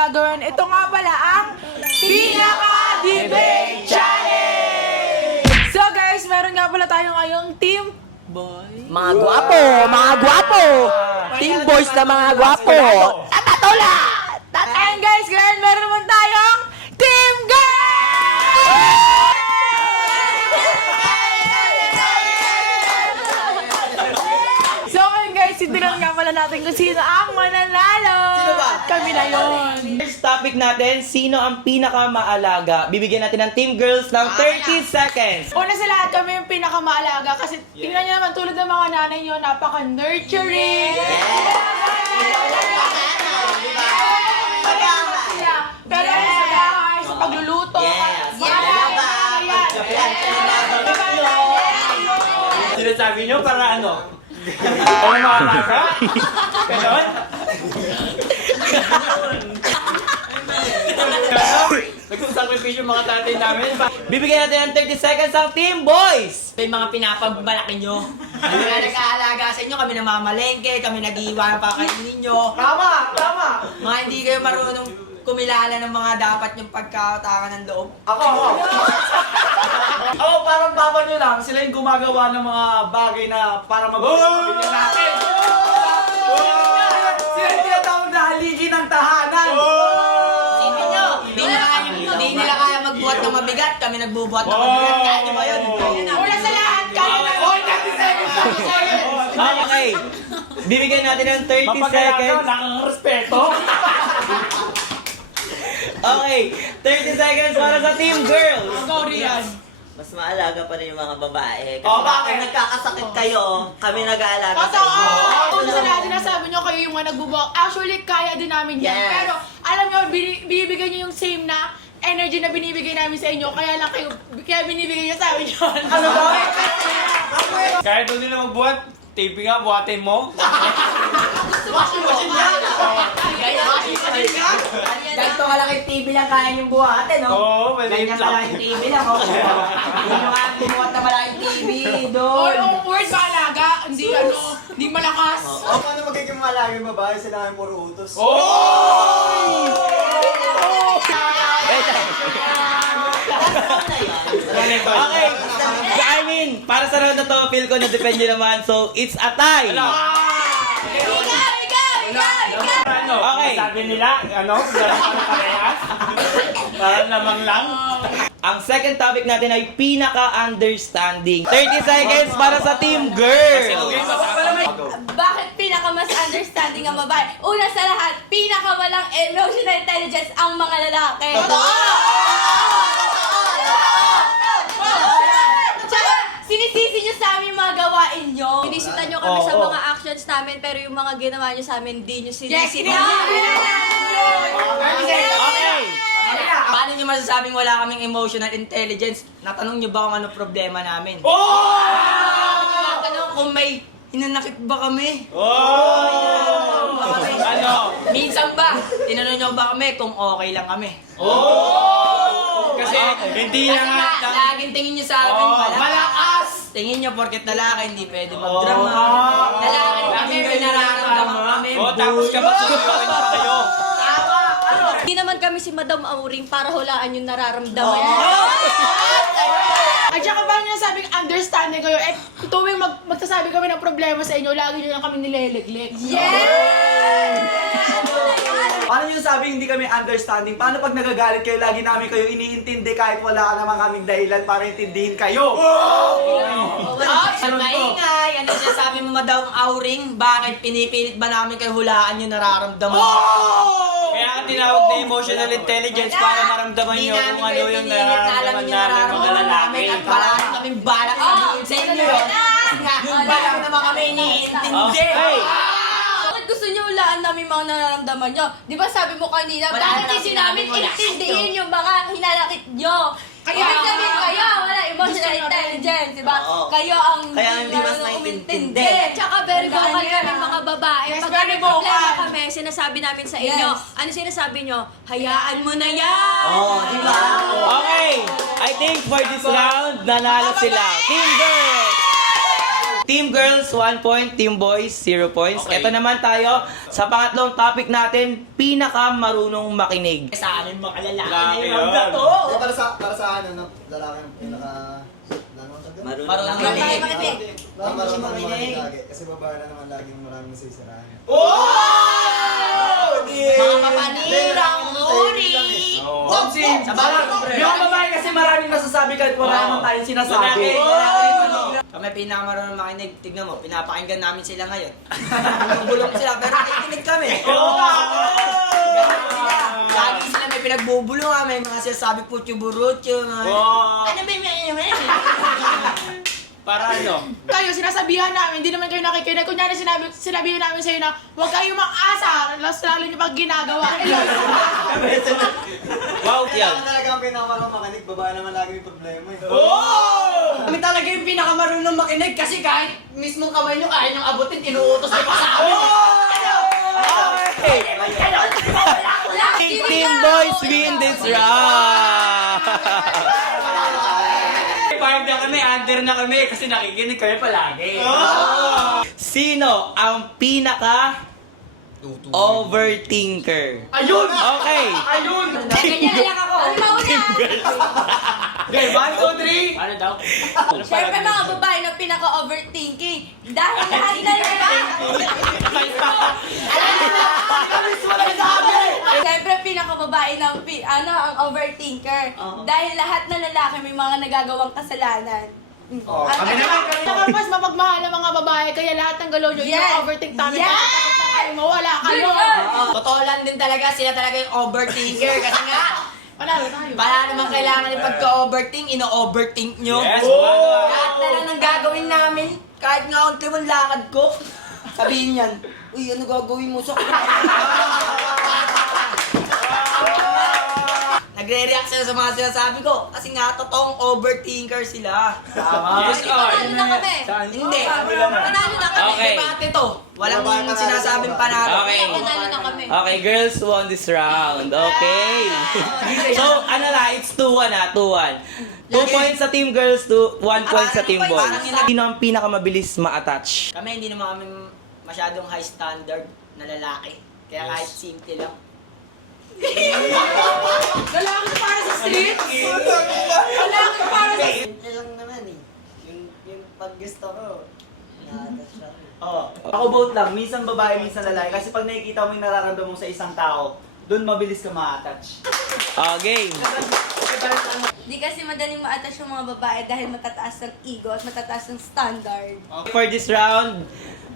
gagawin. Ito nga pala ang Pinaka-Debate Challenge! So guys, meron nga pala tayo ngayong team boy. Mga gwapo! Mga gwapo! Team boys na mga gwapo! Tatatula! And guys, ngayon meron naman tayong Team Girl! So ngayon guys, itinan nga pala natin kung sino ang mananalo. Sino ba? Kami na yun. First topic natin, sino ang pinakamaalaga? Bibigyan natin ng Team Girls ng 30 seconds. Una sa lahat, kami yung pinakamaalaga kasi tingnan nyo naman tulad ng mga nanay nyo, napaka-nurturing. Pero ano sa bahay, sa pagluluto. Sinasabi nyo para ano? Ano mga bata? Ganon? Nagsusakripisyo mga tatay namin. Bibigyan natin ng 30 seconds ang Team Boys. Yung mga pinapagmalaki nyo. Kami na nag-aalaga sa inyo, kami namamalengke, kami nag-iiwan pa kayo ninyo. Tama! Tama! Mga hindi kayo marunong kumilala ng mga dapat yung pagkautangan ng loob. Ako! Ako parang papa nyo lang, sila yung gumagawa ng mga bagay na para mag-pamilya natin. Sila yung tinatawag na haligi ng tahanan. Isipin nyo, hindi nila kaya magbuhat ng mabigat, kami nagbubuhat ng mabigat. Kaya nyo ba yun? Una sa lahat, kaya na. Okay. Bibigyan natin ng 30 seconds. Ng respeto. Okay, 30 seconds para sa Team Girls. Go, Rian. Mas maalaga pa rin yung mga babae. Kasi Oh, bakit? bakit nagkakasakit kayo, kami nag-aalaga sa Totoo! inyo. Una sa lahat, sinasabi nyo kayo yung mga nagbubok. Actually, kaya din namin yan. Yes. Pero, alam nyo, binibigay nyo yung same na energy na binibigay namin sa inyo. Kaya lang kayo, kaya binibigay nyo sa amin yun. Ano ba? Kahit doon nila magbuhat, TV nga, buhatin mo. Washing machine ka? Ganito kalaki TV lang kaya yung buhatin, no? Oo, Ganyan kalaking TV lang, oh. Yung mga bumuhat na malaking TV, All doon. yung word maalaga, hindi hindi malakas. Paano magiging malaga yung babae sila ng puro utos? Okay. So, I mean, para sa round na to, feel ko na-defend nyo naman. So, it's a tie. Ano? Okay. Sabi nila, ano? Parehas? Parang lamang lang. Ang second topic natin ay pinaka-understanding. 30 seconds para sa Team Girls. Bakit pinaka-mas understanding ang babae? Una sa lahat, pinaka-walang emotional intelligence ang mga lalaki. Tsaka, sinisisi nyo sa amin yung mga gawain nyo. Sinisita nyo kami sa mga actions namin, pero yung mga ginawa nyo sa amin, di nyo sinisita. Okay. Paano nyo masasabing wala kaming emotional intelligence? Natanong nyo ba kung ano problema namin? Natanong kung may hinanakit ba kami? Ano? Minsan ba? Tinanong nyo ba kami kung okay lang kami? Kasi hindi Kasi na nga, laging tingin nyo sa akin, malakas! Tingin nyo, porket lalaki, hindi pwede magdrama. Lalaki, kami may nararamdaman kami. tapos kapag sumiyawan pa kayo. Hindi naman kami si Madam Auring para hulaan yung nararamdaman. At saka ba nyo sabing understanding kayo, eh tuwing magsasabi kami ng problema sa inyo, lagi nyo lang kami nilelegleg. Paano nyo sabing hindi kami understanding? Paano pag nagagalit kayo, lagi namin kayo iniintindi kahit wala ka naman kaming dahilan para intindihin kayo? Maingay! Ano siya sabi mo, Madam Auring? Bakit pinipilit ba namin kayo hulaan yung nararamdaman? Kaya ka tinawag na emotional intelligence para maramdaman nyo kung ano yung nararamdaman namin ng lalaki. At wala rin kaming balak sabihin sa inyo yun. Yung balak naman kami iniintindi. Okay. Bakit gusto nyo hulaan namin mga nararamdaman nyo? Di ba sabi mo kanina, Wala bakit naman hindi namin sinabi mo lahat intindihin yung mga hinanakit nyo? Kaya ibig sabihin kayo, wala emotional intelligence, di ba? Oo. Kayo ang Kaya hindi mas marunong naintindi. umintindi. Tsaka very vocal kami mga babae. Yes, Pag very may problema vocal. kami, sinasabi namin sa inyo. Ano sinasabi nyo? Hayaan mo na yan! Di ba? Okay. I think for this round, nanalo sila. Team Girls. Team Girls, 1 point. Team Boys, 0 points. Okay. Ito naman tayo sa pangatlong topic natin, pinaka marunong makinig. Sa akin mga lalaki na Lalaki yung yun. mga to. Para sa ano, lalaki ang pinaka... Marunong Makinig. makinig. Marunong makinig lagi. Kasi babae na naman laging maraming nasisiraan. Mga papanirang uri. Sa bagay, yung babae kasi maraming nasasabi kahit wala naman tayong sinasabi. Kami pinakamarunong makinig. Tignan mo, pinapakinggan namin sila ngayon. Bulong sila, pero nakikinig kami. Lagi sila may pinagbubulungan, may mga sinasabi putyo-burutyo. Ano ba yung Para ano? Kayo, sinasabihan namin, hindi naman kayo nakikinig. Kunyari, sinabihan namin sa'yo na huwag kayong mang-asa, lalo nyo pag ginagawa. Wow, yan. Kaya talaga ang pinakamarunong makinig, babae naman lagi may problema eh. Kami talaga yung pinakamarunong makinig kasi kahit mismong kamay nyo kaya nyong abutin, inuutos nyo pa sa amin. Team Boys win this round! Parang na kami, under na kami kasi nakikinig kami palagi. Sino ang pinaka overthinker? Ayun! Okay. Ayun! Ganyan na lang ako. Ano mauna? Okay, 1, 2, 3! Ano daw? Siyempre mga babae na pinaka-overthinking. Dahil lahat na lang. Siyempre pinaka-babae ng ang overthinker. Dahil lahat na lalaki may mga nagagawang kasalanan. Kami naman, Saka mas mapagmahal ang mga babae, kaya lahat ng galaw nyo, Yes. yung overtake namin. Yes. Kahit mawala kayo. Totoo lang din talaga, sila talaga yung overthinker kasi nga, Wala tayo. wala naman kailangan yung pagka-overthink, ino-overthink nyo. Yes, Lahat na lang ng gagawin namin, kahit nga ang limang lakad ko, sabihin yan, uy, ano gagawin mo sa Nagre-react sila sa mga sinasabi ko kasi nga totoong overthinker sila. Yes, Panalo na kami. Hindi. Panalo na kami. Okay. Debate to. Walang sinasabing panalo. Okay. Panalo na kami. Okay, girls won this round. Okay. So, ano na, it's 2-1 ah, 2-1. 2 points sa team girls, 1 point sa team boys. Sino ang pinakamabilis ma-attach? Kami hindi naman kami masyadong high standard na lalaki. Kaya kahit simple lang. Lalaki para sa street. Lalaki para sa Simple lang naman eh. Yung pag gusto ko, na-attach lang. Ako both lang, minsan babae, minsan lalaki. Kasi pag nakikita mo yung nararamdaman mo sa isang tao, doon mabilis ka ma-attach. Game. Di kasi madaling ma-attach yung mga babae dahil matataas ng ego at matataas ng standard. For this round,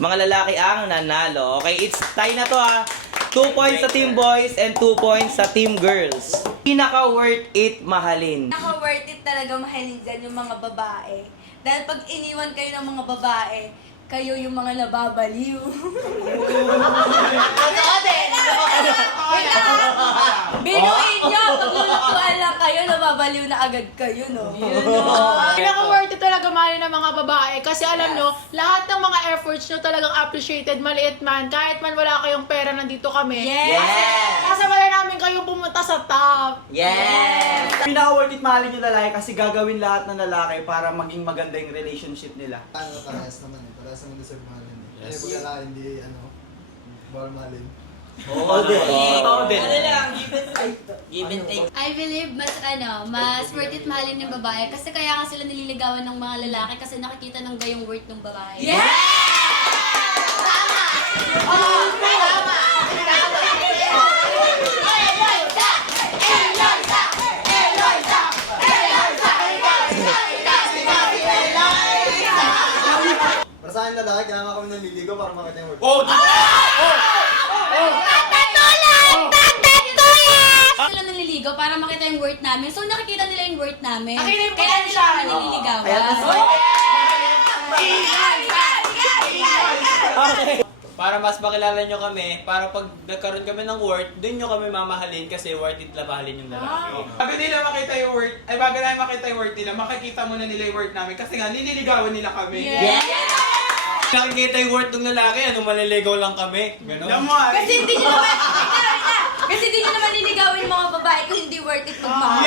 mga lalaki ang nanalo. Okay, it's tie na to ah. 2 points sa team boys and 2 points sa team girls. Pinaka worth it mahalin. Naka-worth it talaga mahalin dyan yung mga babae. Dahil pag iniwan kayo ng mga babae, kayo yung mga nababaliw. Binuin nyo! Paglulutuan lang kayo, nababaliw na agad kayo, no? Pinaka-worth it talaga mahalin ng mga babae. Kasi alam nyo, lahat ng mga efforts nyo talagang appreciated, maliit man. Kahit man wala kayong pera, nandito kami. Yes! Kasabay namin kayong pumunta sa top. Yes! Pinaka-worth it mahalin yung lalaki kasi gagawin lahat ng lalaki para maging maganda yung relationship nila. Ano, parehas naman eh. Parehas naman deserve mahalin eh. Yes. Pag lalaki, hindi, bawal mahalin. Ano lang, give and take. I believe mas worth it mahalin ng babae kasi kaya nga sila nililigawan ng mga lalaki kasi nakikita ng gayong worth ng babae. Para sa akin lalaki, kaya nga kami naliligaw para makita yung word. Sila naliligaw para makita yung worth namin. So nakikita nila yung worth namin. Nakikita yung Kaya nila kami nililigawan. Para mas makilala nyo kami, para pag nagkaroon kami ng worth, dun nyo kami mamahalin kasi worth it na mahalin yung lalaki. Bago nila makita yung worth, bago namin makita yung worth nila, makikita muna nila yung worth namin kasi nga nililigawan nila kami. Nakikita yung worth ng lalaki, anong maliligaw lang kami. Ganon. Naman! Kasi hindi nyo naman, kasi hindi nyo naman liligawin yung mga babae kung hindi worth it magmahal.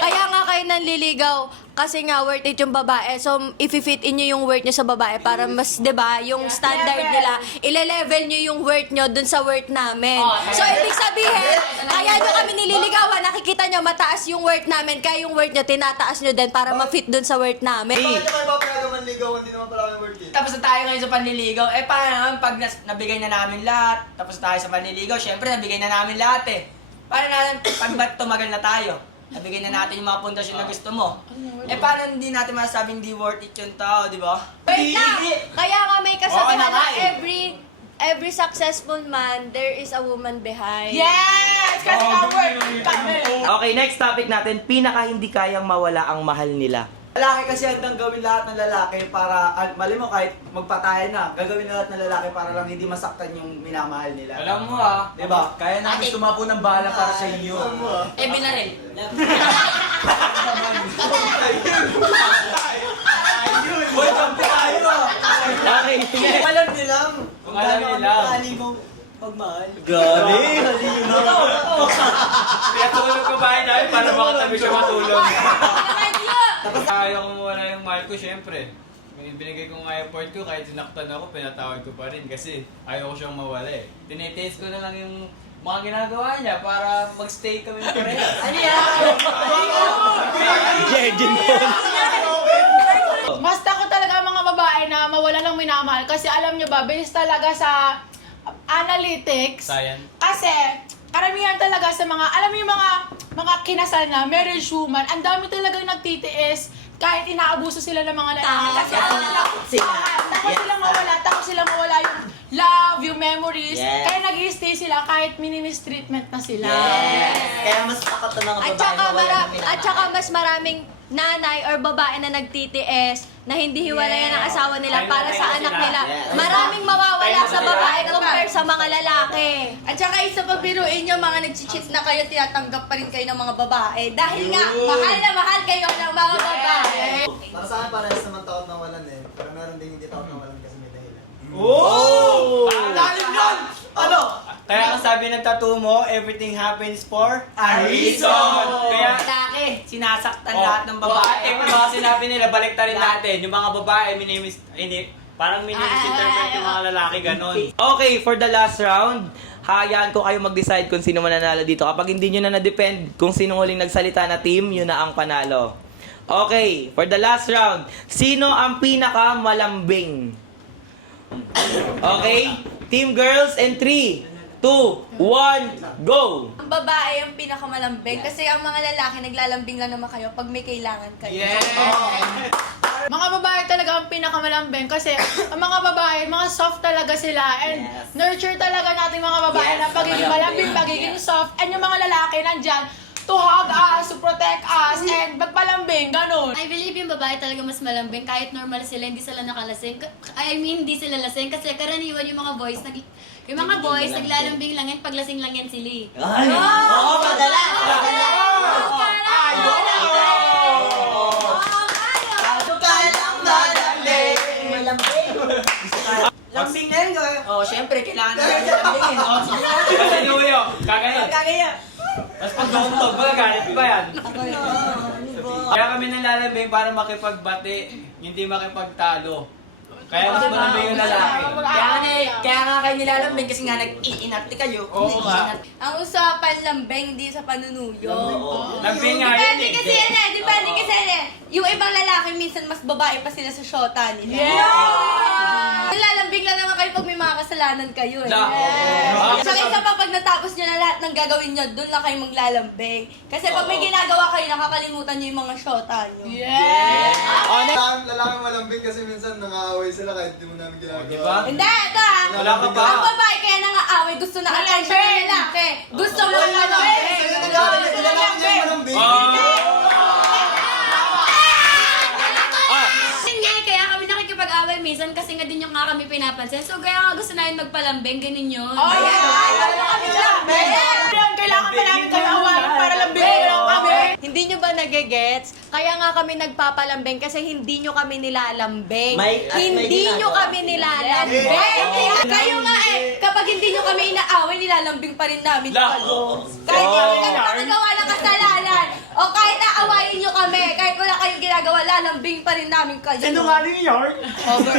Kaya nga kayo nanliligaw kasi nga worth it yung babae. So, if-fit in nyo yung worth nyo sa babae para mas, di ba, yung standard nila, ile-level nyo yung worth nyo dun sa worth namin. So, ibig sabihin, kaya nyo kami nililigawan, nakikita nyo mataas yung worth namin, kaya yung worth nyo, tinataas nyo din para ma-fit dun sa worth namin. Bakit naman ba pala manligaw? Hindi naman pala kami worth it. Tapos na tayo ngayon sa panliligaw. Eh, paano naman pag nabigay na namin lahat, tapos tayo sa panliligaw, syempre, nabigay na namin lahat eh. Paano natin, pag ba't tumagal na tayo? Nabigay na natin yung mga pundasyon na gusto mo. Eh, paano hindi natin masasabing hindi worth it yung tao, di ba? Wait lang! Kaya nga may kasabihan Oo, na eh. every successful man, there is a woman behind. Yes! Kasi nga worth it kami. Okay, next topic natin, pinaka hindi kayang mawala ang mahal nila. Lalaki kasi handang gawin lahat ng lalaki para, mali mo kahit magpatayan na, gagawin lahat ng lalaki para lang hindi masaktan yung minamahal nila. Alam mo ah. Diba? Kaya namin tumapo ng bala para sa inyo. Eh, binaril. Boy, kampi tayo! Okay, next. Alam niyo lang. Kung alam niyo lang. mo magmahal. Grabe! Kaya tulog ko bahay namin para makatabi siya matulog. Ayaw ko mawala yung mahal ko, syempre. Binigay ko nga effort ko, kahit sinaktan ako, pinatawad ko pa rin kasi ayaw ko siyang mawala eh. Tinetaste ko na lang yung mga ginagawa niya para magstay kami parehas. Ano yan? Virgin Mas takot talaga ang mga babae na mawala lang minamahal kasi alam nyo ba, based talaga sa analytics, Science. kasi karamihan talaga sa mga, alam mo yung mga kinasal na marriage woman, ang dami talagang nagtitiis kahit inaabuso sila ng mga lalaki. Kasi takot silang mawala yung love, yung memories. Yes. Kaya nag-i-stay sila kahit mini-mistreatment na sila. Kaya mas takot na mga babae mawala ng minamahal. At saka mas maraming nanay or babae na nagtitiis na hindi hiwalayan ng asawa nila para sa anak nila. Yes. Maraming mawawala sa babae compare sa mga lalaki. At saka isa pa biruin nyo, mga nag-cheat na kayo, tinatanggap pa rin kayo ng mga babae. Dahil nga, mahal na mahal kayo ng mga babae. Para sa akin, parehas naman takot na walan eh. Pero meron din hindi takot na walan kasi may dahilan. Oh! Lalim yun! Ano? Kaya ang sabi ng tattoo mo, everything happens for A reason! Kaya, Lalaki, sinasaktan oh, lahat ng babae. Eh, mga sinabi nila, balik rin natin. Yung mga babae, parang minimis-interpret yung mga lalaki, ganon. Okay, for the last round, hayaan ko kayo mag-decide kung sino mananalo dito. Kapag hindi nyo na na-depend kung sino huling nagsalita na team, yun na ang panalo. Okay, for the last round, sino ang pinaka-malambing? Okay? Team girls and 3, 2, 1, go! Ang babae ang pinakamalambing kasi ang mga lalaki naglalambing lang naman kayo pag may kailangan kayo. Mga babae talaga ang pinakamalambing kasi ang mga babae, mga soft talaga sila and nurture talaga natin mga babae na pagiging malambing, pagiging soft, and yung mga lalaki nandyan to hug us, to protect us, and magpalambing, ganun. I believe yung babae talaga mas malambing kahit normal sila, hindi sila nakalasing. I mean, hindi sila lasing kasi karaniwan yung mga boys, naglalambing lang yan, paglasing lang yan sila eh. Ay! Oo, madala! Lambing na yun, oh, syempre, kailangan na rin lambingin. Oh, Kasi Nuyo, kagayon. Kagaya. Tapos pag nauntog, magagalit pa yan. Kaya kami nalalambing para makipagbati, hindi makipagtalo. Kaya mas malambing yung lalaki. Kaya nga kayo nilalambing kasi nga nag-iinarte kayo. Oo nga. Ang usapan lambing, hindi sa panunuyo. Lambing nga yun Depende eh. kasi yan eh, depende kasi yan eh. Yung ibang lalaki minsan mas babae pa sila sa shota nila. Nalalambing lang naman kayo pag may mga kasalanan kayo eh. Tsaka isa pa pag natapos nyo na lahat ng gagawin nyo, doon lang kayo maglalambing. Kasi pag may ginagawa kayo, nakakalimutan nyo yung mga shota nyo. Lalaki malambing kasi minsan nangaaway sila kahit di mo namin ginagawa. Diba? Hindi, ito ah. Wala ka pa. Ang babae kaya nangaaway, gusto na attention ng lalaki. Gusto mo malambing. Yun nga, kaya kami nakikipag-away minsan kasi nga din yung nga kami pinapansin. So kaya nga gusto namin magpalambing, ganun yun. Kailangan pa namin kayo awalan para lambingin lang kami. Hindi nyo ba nagigets? Kaya nga kami nagpapalambing kasi hindi nyo kami nilalambing. Hindi nyo kami nilalambing. Kayo nga eh, kapag hindi nyo kami inaaway, nilalambing pa rin namin kayo. Kahit hindi kami nakagawa ng kasalanan. O kahit pag-awayin nyo kami. Kahit wala kayong ginagawa, lalambing pa rin namin kayo. Sinungaling yun? Over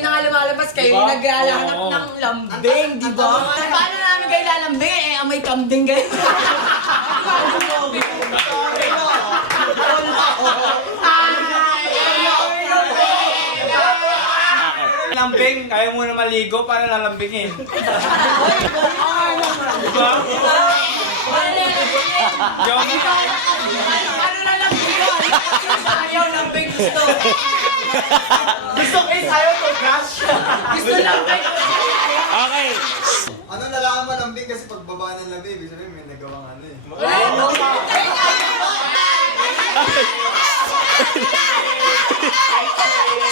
na nga lumalabas kayo, yung naghahanap ng lambing, di ba? Paano namin kayo lalambing? Eh, amoy kambing kayo. Lambing, ayaw mo na maligo para lalambingin. Diba? Ano na lambing yun? Ayaw lambing gusto. Gusto ko ayaw to, crush. Gusto lambing. Okay. Ano nalaman mo lambing kasi pagbaba ng lambing, ibig sabihin may nagawang ano eh.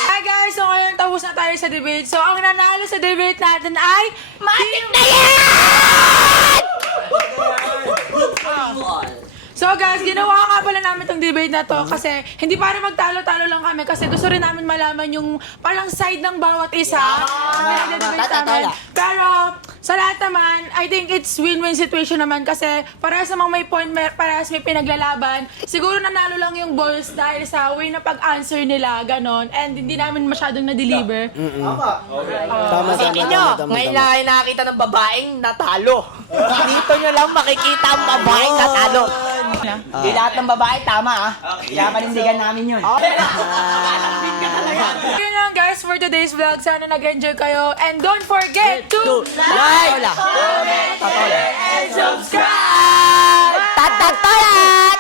Hi guys! So ngayon tapos na tayo sa debate. So ang nanalo sa debate natin ay Matik na yan! So guys, ginawa nga pala namin tong debate na to kasi hindi para magtalo-talo lang kami kasi gusto rin namin malaman yung parang side ng bawat isa. Pinagde-debate namin. Pero sa lahat naman, I think it's win-win situation naman kasi parehas namang may point, parehas may pinaglalaban. Siguro nanalo lang yung boys dahil sa way na pag-answer nila, ganon. And hindi namin masyadong na-deliver. Tama, Ngayon lang kayo nakakita ng babaeng natalo. Dito nyo lang makikita ang babaeng natalo. Di lahat ng babae, tama ah. Kaya panindigan namin yun. Yun lang guys for today's vlog. Sana nag-enjoy kayo. And don't forget to Like, comment, and subscribe! Tatatayan!